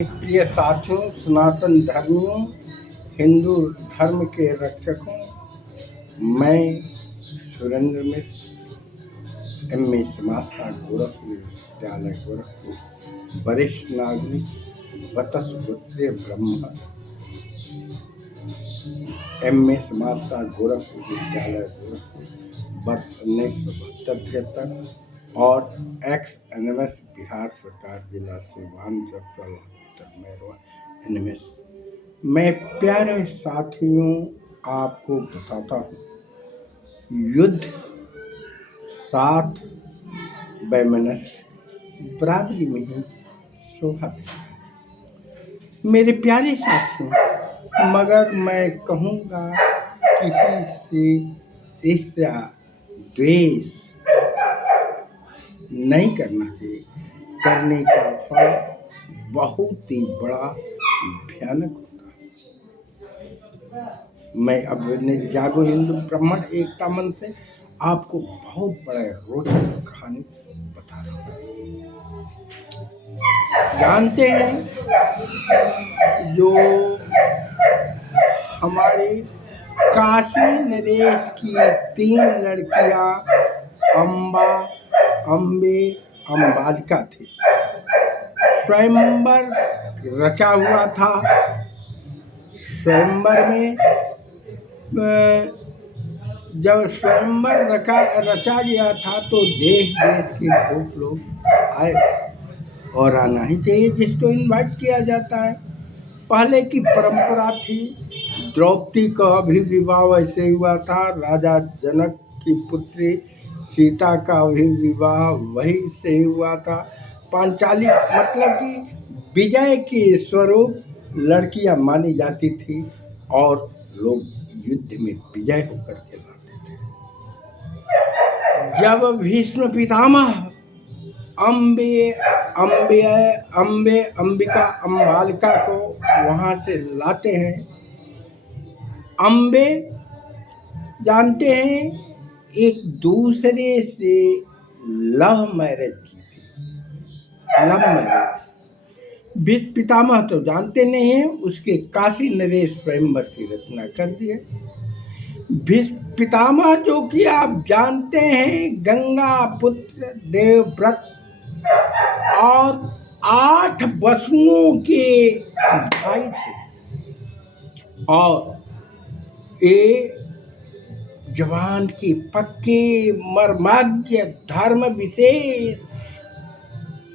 प्रिय साथियों, सनातन धर्मियों, हिंदू धर्म के रक्षकों, मैं सुरेंद्र मिश्र MA समाजशास्त्र गोरखपुर विश्वविद्यालय गोरखपुर वरिष्ठ नागरिक वतस्पुत्रीय ब्रह्म MA समाजशास्त्र गोरखपुर विश्वविद्यालय गोरखपुर वर्ष 1972-73 और NMS बिहार सरकार जिला सिवान मेरवा NMS। मैं प्यारे साथियों आपको बताता हूँ, युद्ध साथ वैमनस्य बराबरी में ही शोभा देता है। मेरे प्यारे साथियों, मगर मैं कहूँगा किसी से ईर्ष्या द्वेष नहीं करना चाहिए। करने का फल बहुत ही बड़ा भयानक होता है। मैं अब जागो हिंदू ब्राह्मण एकता मन से आपको बहुत बड़ा रोचक कहानी बता रहा हूँ। जानते हैं, जो हमारे काशी नरेश की 3 लड़कियां अम्बे अम्बालिका थी। स्वयंवर रचा हुआ था। स्वयंवर में जब स्वयंवर रचा गया था तो देश देश के खूब लोग आए, और आना ही चाहिए जिसको इनवाइट किया जाता है। पहले की परंपरा थी, द्रौपदी का भी विवाह वैसे हुआ था। राजा जनक की पुत्री सीता का भी विवाह वही से हुआ था। पांचाली मतलब कि विजय के स्वरूप लड़कियां मानी जाती थी और लोग युद्ध में विजय होकर के लाते थे। जब भीष्म पितामह अंबिका अम्बालिका को वहां से लाते हैं। अम्बे जानते हैं एक दूसरे से लव मैरिज की थी। लव मैरिज भीष्म पितामह तो जानते नहीं हैं, उसके काशी नरेश स्वयंवर की रचना कर दिए। भीष्म पितामह जो कि आप जानते हैं गंगा पुत्र देवव्रत और 8 वसुओं के भाई थे, और ये जवान के पक्के मर्माज्ञ धर्म विशेष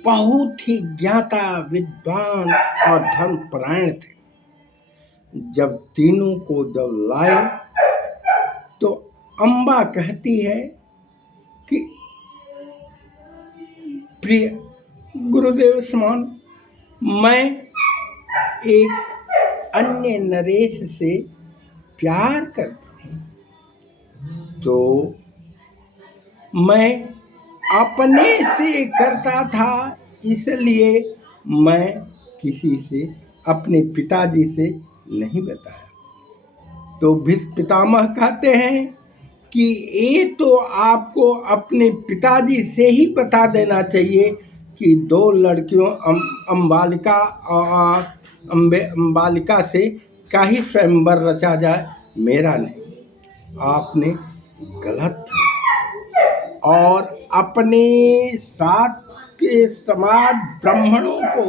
बहुत ही ज्ञाता विद्वान और धर्मपरायण थे। जब तीनों को जब लाए तो अम्बा कहती है कि प्रिय गुरुदेव समान, मैं एक अन्य नरेश से प्यार करता हूँ, तो मैं अपने से करता था, इसलिए मैं किसी से अपने पिताजी से नहीं बताया। तो भीष्म पितामह कहते हैं कि ये तो आपको अपने पिताजी से ही बता देना चाहिए कि 2 लड़कियों अम्बालिका से का ही स्वयंवर रचा जाए, मेरा नहीं। आपने गलत किया। और अपने साथ के समाज ब्राह्मणों को,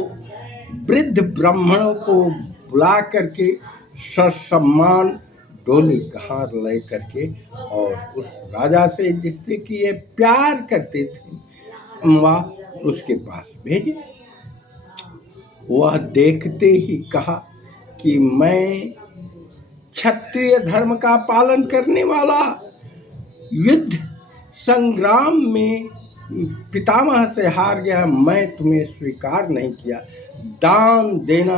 वृद्ध ब्राह्मणों को बुला करके ससम्मान डोली कहार ले करके और उस राजा से जिससे कि ये प्यार करते थे अम्बा, उसके पास भेजे। वह देखते ही कहा कि मैं क्षत्रिय धर्म का पालन करने वाला, युद्ध संग्राम में पितामह से हार गया, मैं तुम्हें स्वीकार नहीं किया। दान देना,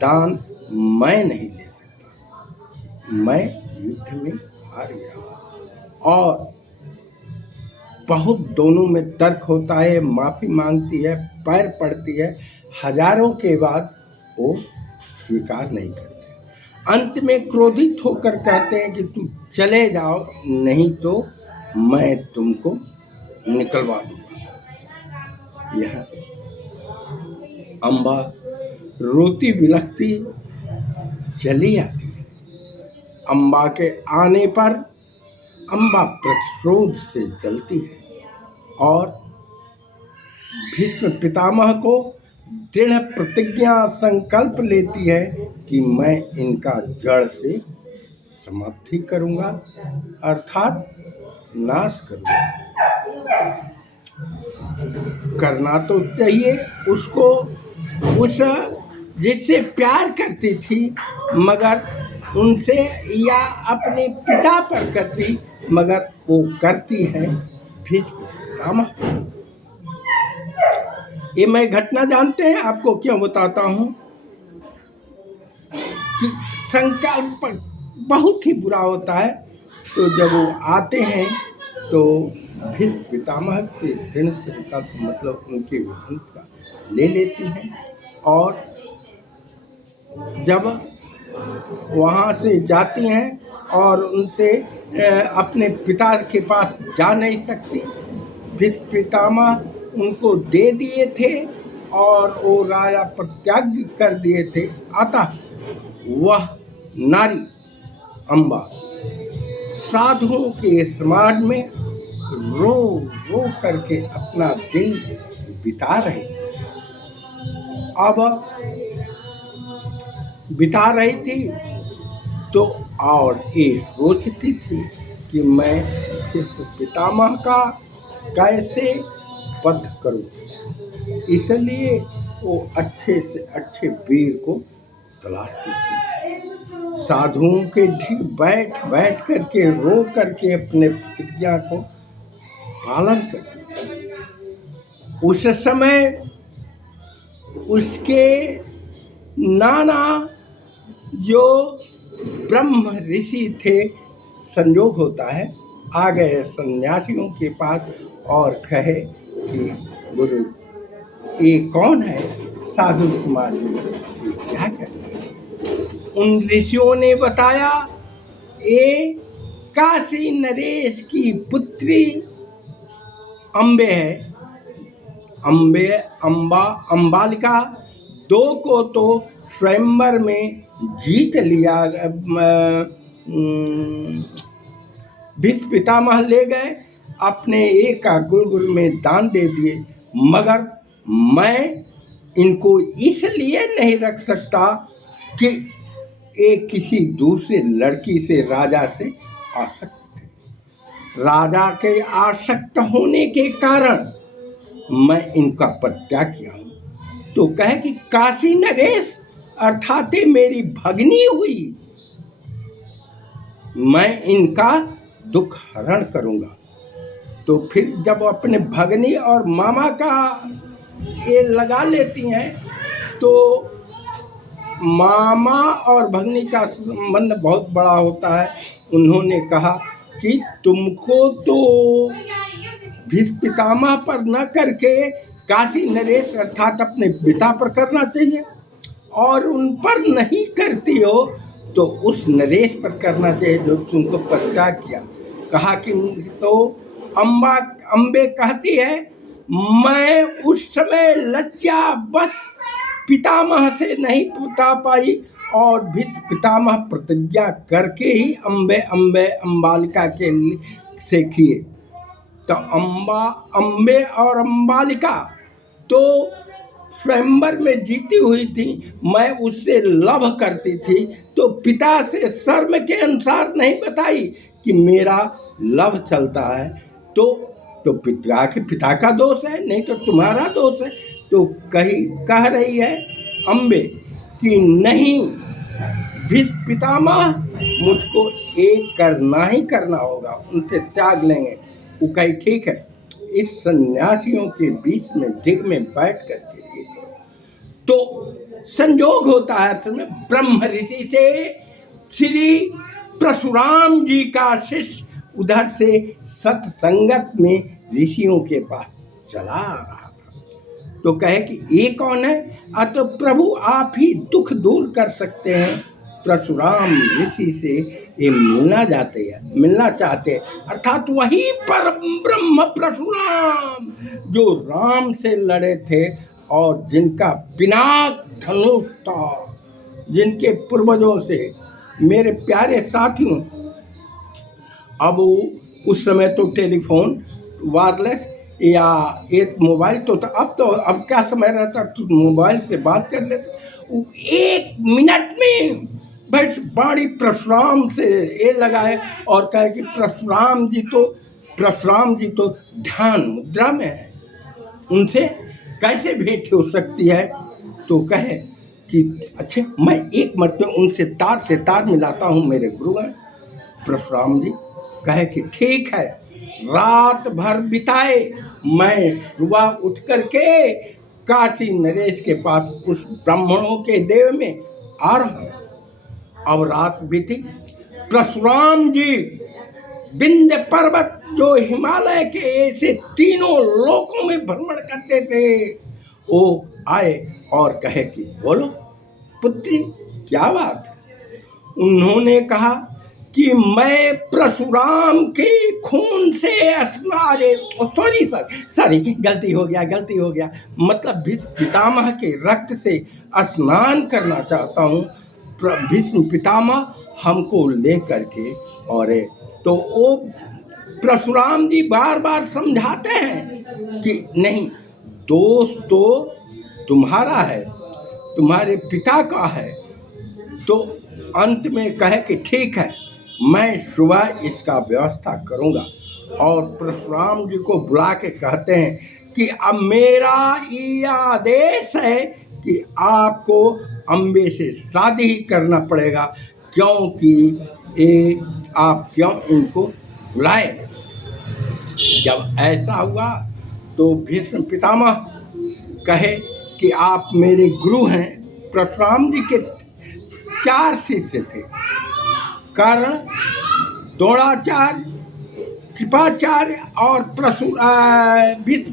दान मैं नहीं ले सकता, मैं युद्ध में हार गया। और बहुत दोनों में तर्क होता है, माफी मांगती है, पैर पड़ती है, हजारों के बाद वो स्वीकार नहीं करते। अंत में क्रोधित होकर कहते हैं कि तुम चले जाओ, नहीं तो मैं तुमको निकलवा दूंगा। यह अम्बा रोती बिलखती चली आती है। अम्बा के आने पर अम्बा प्रतिशोध से जलती है और भीष्म पितामह को दृढ़ प्रतिज्ञा संकल्प लेती है कि मैं इनका जड़ से समाप्ति करूंगा, अर्थात नाश करूंगा। करना तो चाहिए उसको, उस जिससे प्यार करती थी, मगर उनसे या अपने पिता पर करती, मगर वो करती है भीष्म पितामह। ये मैं घटना जानते हैं, आपको क्यों बताता हूँ कि संकल्प बहुत ही बुरा होता है। तो जब वो आते हैं तो भीष्म पितामह से दृढ़ संकल्प, मतलब उनके वंश का ले लेती हैं, और जब वहाँ से जाती हैं और उनसे अपने पिता के पास जा नहीं सकती। भीष्म पितामह उनको दे दिए थे और वो राजा प्रत्याज्ञ कर दिए थे, अतः वह नारी अम्बा साधुओं के समाज में रो रो करके अपना दिन बिता रही थी। अब बिता रही थी तो और ये सोचती थी कि मैं भीष्म पितामह का कैसे वध करूं, इसलिए वो अच्छे से अच्छे वीर को तलाशती थी। साधुओं के ठीक बैठ बैठ करके रो करके अपने प्रतिज्ञा को पालन करती थी। उस समय उसके नाना जो ब्रह्म ऋषि थे, संयोग होता है, आ गए सन्यासियों के पास और कहे कि गुरु ये कौन है साधु समाज में, ये क्या करते हैं। उन ऋषियों ने बताया ये काशी नरेश की पुत्री अम्बे है। अम्बालिका दो को तो स्वयंवर में जीत लिया, भीष्म पितामह ले गए, अपने एक का गुरुकुल में दान दे दिए, मगर मैं इनको इसलिए नहीं रख सकता कि एक किसी दूसरे लड़की से, राजा से आसक्त थे। राजा के आसक्त होने के कारण मैं इनका परित्याग किया हूँ। तो कहे कि काशी नरेश अर्थात मेरी भगनी हुई, मैं इनका दुख हरण करूँगा। तो फिर जब अपने भगनी और मामा का ये लगा लेती हैं, तो मामा और भगनी का संबंध बहुत बड़ा होता है। उन्होंने कहा कि तुमको तो भीष्म पितामह पर न करके काशी नरेश अर्थात अपने पिता पर करना चाहिए, और उन पर नहीं करती हो तो उस नरेश पर करना चाहिए जो तुमको परित्याग किया। कहा कि तो अम्बे कहती है मैं उस समय लज्जा बस पितामह से नहीं बता पाई, और भीष्म पितामह प्रतिज्ञा करके ही अम्बालिका के से किए। तो अम्बे और अम्बालिका तो स्वयंवर में जीती हुई थी, मैं उससे लव करती थी, तो पिता से शर्म के अनुसार नहीं बताई कि मेरा लव चलता है। तो पिता का दोष है, नहीं तो तुम्हारा दोष है। तो कह रही है अम्बे कि नहीं, भीष्म पितामह मुझको एक करना ही करना होगा, उनसे त्याग लेंगे। वो कही ठीक है। इस सन्यासियों के बीच में दिग में बैठ करके तो संयोग होता है असल में ब्रह्म ऋषि से श्री परशुराम जी का शिष्य उधर से सत्संगत में ऋषियों के पास चला आ रहा था। तो कहे कि ये कौन है, तो प्रभु आप ही दुख दूर कर सकते हैं। परशुराम ऋषि से ये मिलना चाहते हैं, अर्थात वही परम ब्रह्म परशुराम जो राम से लड़े थे और जिनका पिनाक धनुष था, जिनके पूर्वजों से मेरे प्यारे साथियों, अब उस समय तो टेलीफोन वायरलेस या एक मोबाइल तो था, अब क्या समय रहता, तो मोबाइल से बात कर लेते। वो 1 मिनट में बस बाड़ी परशुराम से ये लगाए और कहे कि परशुराम जी तो ध्यान मुद्रा में है, उनसे कैसे भेंट हो सकती है। तो कहे कि अच्छा मैं एक मरतबा उनसे तार से तार मिलाता हूँ, मेरे गुरु हैं परशुराम जी। कहे कि ठीक है, रात भर बिताए, मैं सुबह उठ करके काशी नरेश के पास उस ब्राह्मणों के देव में आ रहा हूँ। अब रात बीती, परशुराम जी विंध्य पर्वत जो हिमालय के ऐसे 3 लोकों में भ्रमण करते थे, वो आए और कहे कि बोलो पुत्री क्या बात है। उन्होंने कहा कि मैं परशुराम के खून से सॉरी गलती हो गया, मतलब भीष्म पितामह के रक्त से स्नान करना चाहता हूँ। भीष्म पितामह हमको ले करके, और तो वो परशुराम जी बार बार समझाते हैं कि नहीं, दोष तो तुम्हारा है, तुम्हारे पिता का है। तो अंत में कहे कि ठीक है, मैं सुबह इसका व्यवस्था करूंगा। और परशुराम जी को बुला के कहते हैं कि अब मेरा ये आदेश है कि आपको अम्बे से शादी ही करना पड़ेगा, क्योंकि ये आप क्यों इनको बुलाए। जब ऐसा हुआ तो भीष्म पितामह कहे कि आप मेरे गुरु हैं। परशुराम जी के 4 शिष्य थे, कर्ण, द्रोणाचार्य, कृपाचार्य और भीष्म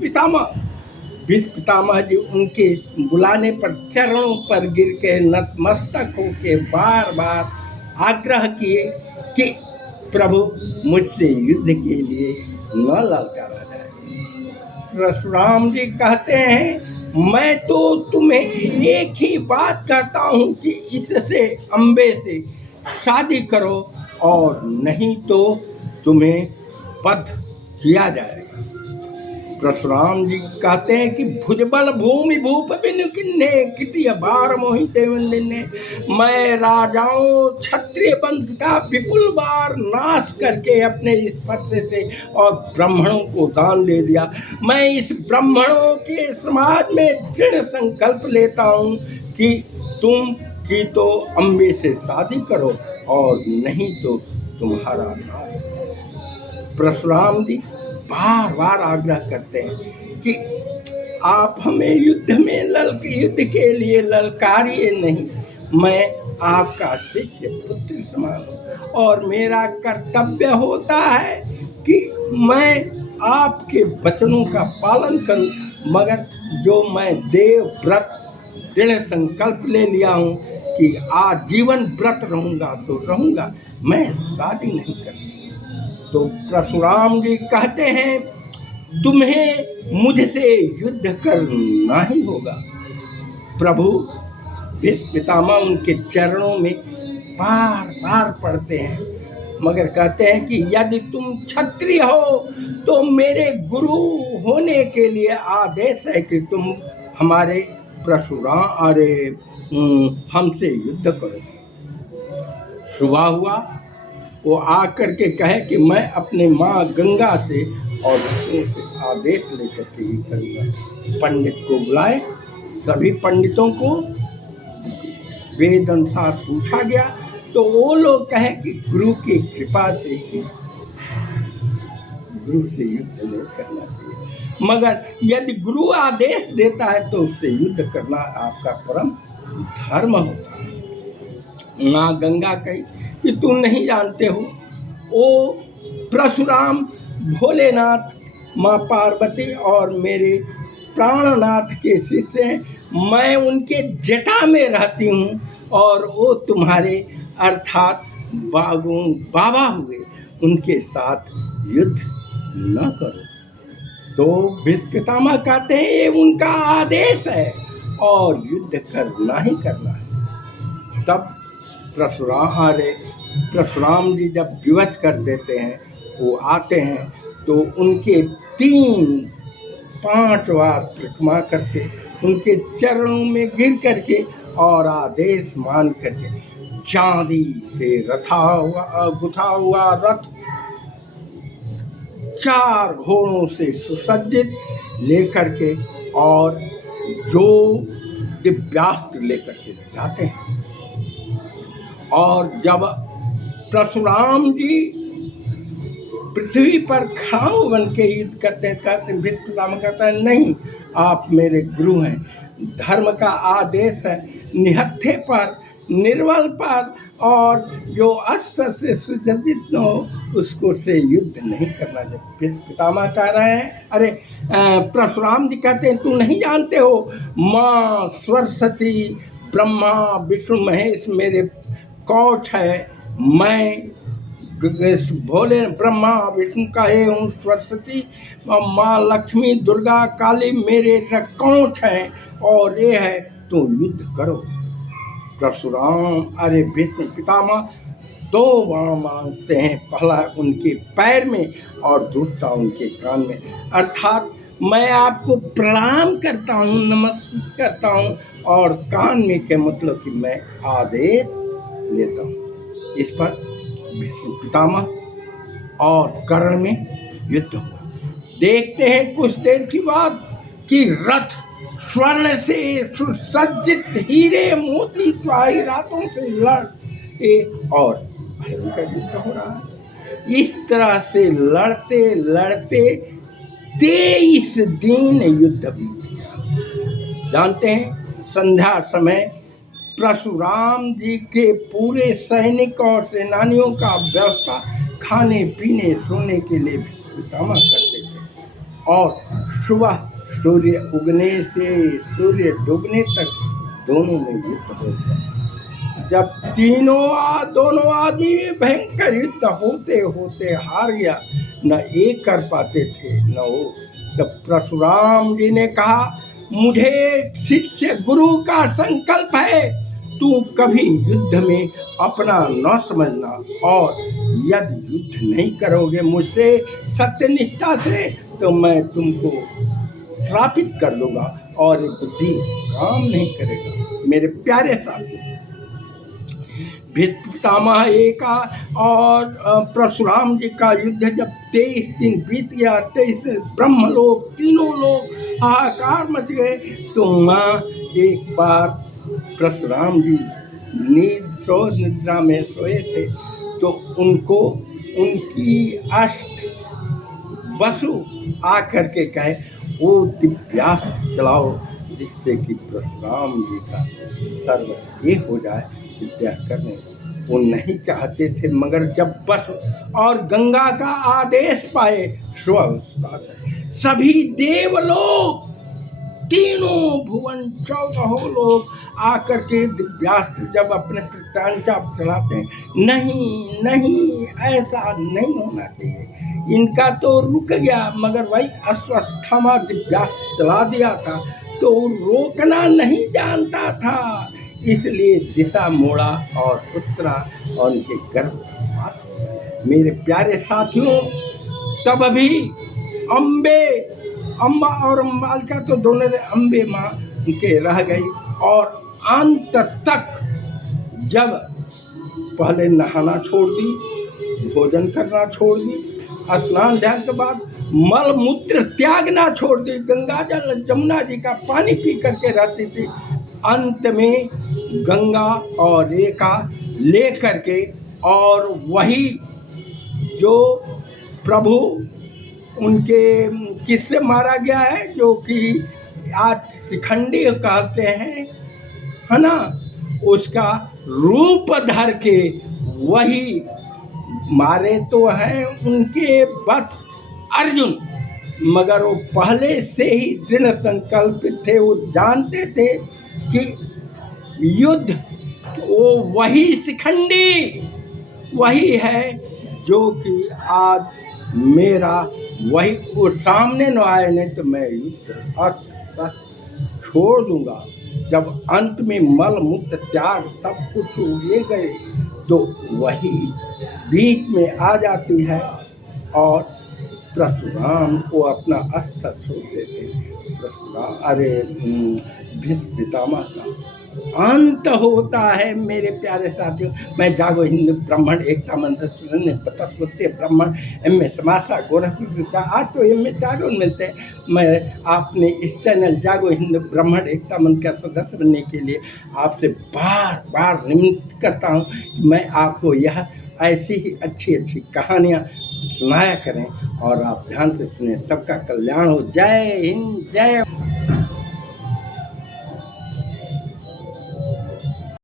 पितामह जी उनके बुलाने पर चरणों पर गिर के नतमस्तक होके बार बार आग्रह किए कि प्रभु मुझसे युद्ध के लिए न ललकारा जाए। परशुराम जी कहते हैं मैं तो तुम्हें एक ही बात कहता हूँ कि इससे अम्बे से शादी करो, और नहीं तो तुम्हें वध किया जाएगा। परशुराम जी कहते हैं कि भुजबल भूमि भूप बिनु किन्ने किति बार मोहि देवन दिन्ने। मैं राजाओं क्षत्रिय वंश का विपुल बार नाश करके अपने इस स्पर्श से और ब्राह्मणों को दान दे दिया। मैं इस ब्राह्मणों के समाज में दृढ़ संकल्प लेता हूँ कि तुम की तो अम्बे से शादी करो, और नहीं तो तुम्हारा नाम। परशुराम जी बार बार आग्रह करते हैं कि आप हमें युद्ध के लिए ललकारिए नहीं। मैं आपका शिष्य पुत्र समान हूँ, और मेरा कर्तव्य होता है कि मैं आपके वचनों का पालन करूं, मगर जो मैं देव व्रत दृढ़ संकल्प ले लिया हूँ कि आजीवन व्रत रहूँगा तो रहूँगा, मैं शादी नहीं करता। तो परशुराम जी कहते हैं तुम्हें मुझसे युद्ध करना ही होगा। प्रभु भीष्म पितामह उनके चरणों में बार बार पड़ते हैं, मगर कहते हैं कि यदि तुम क्षत्रिय हो तो मेरे गुरु होने के लिए आदेश है कि तुम हमारे हमसे युद्ध करो। सुबह हुआ, वो आकर के कहे कि मैं अपने माँ गंगा से और विष्णु से आदेश लेकर के ही करूँगा। पंडित को बुलाए, सभी पंडितों को वेद अनुसार पूछा गया, तो वो लोग कहे कि गुरु की कृपा से ही गुरु से युद्ध नहीं करना चाहिए, मगर यदि गुरु आदेश देता है तो उससे युद्ध करना आपका परम धर्म होता है। माँ गंगा कही कि तुम नहीं जानते हो, वो परशुराम भोलेनाथ, माँ पार्वती और मेरे प्राणनाथ के शिष्य हैं। मैं उनके जटा में रहती हूँ, और वो तुम्हारे अर्थात बाबा हुए, उनके साथ युद्ध न करो। तो भीष्म पितामह कहते हैं ये उनका आदेश है और युद्ध करना ही करना है। तब परशुराम जी जब विवश कर देते हैं, वो आते हैं तो उनके 5 बार परिक्रमा करके उनके चरणों में गिर करके और आदेश मान करके चांदी से गुथा हुआ रथ 4 घोड़ों से सुसज्जित लेकर के और जो दिव्यास्त्र लेकर के जाते हैं। और जब परशुराम जी पृथ्वी पर खड़ाऊ बन के युद्ध करते हैं, भीष्म पितामह कहता है नहीं, आप मेरे गुरु हैं, धर्म का आदेश है, निहत्थे पर, निर्बल पर और जो अस्त्र से सुसज्जित न हो उसको से युद्ध नहीं करना चाहिए। भीष्म पितामह कह रहे हैं, अरे परशुराम जी कहते हैं तू नहीं जानते हो, माँ सरस्वती ब्रह्मा विष्णु महेश मेरे कौच है, मैं भोले ब्रह्मा विष्णु का ये हूँ, सरस्वती माँ लक्ष्मी दुर्गा काली मेरे कौच हैं और ये है, तो युद्ध करो। परशुराम अरे भीष्म पितामह 2 बाण मारते हैं, पहला उनके पैर में और दूसरा उनके कान में, अर्थात मैं आपको प्रणाम करता हूँ, नमस्कार करता हूँ, और कान में के मतलब कि मैं आदेश लेता हूँ। इस पर भीष्म पितामह और कर्ण में युद्ध हुआ। देखते हैं कुछ देर के बाद कि रथ स्वर्ण से सुसज्जित हीरे मोती रातों से लड़े और भयंकर युद्ध हो रहा है। इस तरह से लड़ते लड़ते 23 दिन युद्ध बीत गया। जानते हैं संध्या समय परशुराम जी के पूरे सैनिक और सेनानियों का व्यवस्था खाने पीने सोने के लिए पितामह करते थे और सुबह सूर्य उगने से सूर्य डूबने तक दोनों में युद्ध हो गया। जब दोनों आदमी भयंकर युद्ध होते होते हार गया, न एक कर पाते थे न वो, तब परशुराम जी ने कहा मुझे शिष्य गुरु का संकल्प है, तू कभी युद्ध में अपना न समझना और यदि युद्ध नहीं करोगे मुझसे सत्यनिष्ठा से तो मैं तुमको श्रापित कर दूंगा और ये बुद्धि काम नहीं करेगा। मेरे प्यारे साथी, भीष्म पितामह का और परशुराम जी का युद्ध जब 23 दिन बीत गया, 23 ब्रह्मलोक तीनों लोग हाहाकार मच गए, तो माँ एक बार परशुराम जी निद्रा में सोए थे, तो उनको उनकी अष्ट वसु आकर के कहे वो दिव्यास्त्र चलाओ जिससे कि परशुराम जी का सर्व ये हो जाए, विद्या करने। वो नहीं चाहते थे, मगर जब बस और गंगा का आदेश पाए सभी देवलोक तीनों भुवन 14 लोग आकर के दिव्यास्त्र जब अपने प्रत्यांचा चलाते हैं, नहीं ऐसा नहीं होना चाहिए, इनका तो रुक गया, मगर वही अश्वत्थामा दिव्यास्त्र चला दिया था तो रोकना नहीं जानता था, इसलिए दिशा मोड़ा और उतरा और उनके गर्भ। मेरे प्यारे साथियों, तब भी अम्बा और अम्बालिका तो दोनों अम्बे माँ उनके रह गई और अंत तक जब पहले नहाना छोड़ दी, भोजन करना छोड़ दी, स्नान ध्यान के बाद मल मूत्र त्यागना छोड़ दी, गंगा जल जमुना जी का पानी पी करके रहती थी। अंत में गंगा और रेखा ले करके और वही जो प्रभु उनके किससे मारा गया है, जो कि आज शिखंडी कहते हैं, है ना, उसका रूप धर के वही मारे तो हैं उनके वत्स अर्जुन, मगर वो पहले से ही दृढ़ संकल्पित थे, वो जानते थे कि युद्ध वो वही शिखंडी वही है जो कि आज मेरा वही वो सामने न आए, नहीं तो मैं युद्ध अस्त्र छोड़ दूंगा। जब अंत में मल मुक्त त्याग सब कुछ उड़े गए, तो वही बीच में आ जाती है और परशुराम को अपना अस्त्र छोड़ देते। परशुराम, अरे भीष्म पितामह का अंत होता है मेरे प्यारे साथियों। मैं जागो हिंद ब्राह्मण एकता मंत्र सुनने तत्वते ब्राह्मण इनमें समासा गोरखपुर आज तो इनमें चारों मिलते हैं। मैं आपने इस चैनल जागो हिंद ब्राह्मण एकता मंत्र का सदस्य बनने के लिए आपसे बार बार निमित्त करता हूँ कि मैं आपको यह ऐसी ही अच्छी अच्छी कहानियाँ सुनाया करें और आप ध्यान से सुने। सबका कल्याण हो। जय हिंद, जय।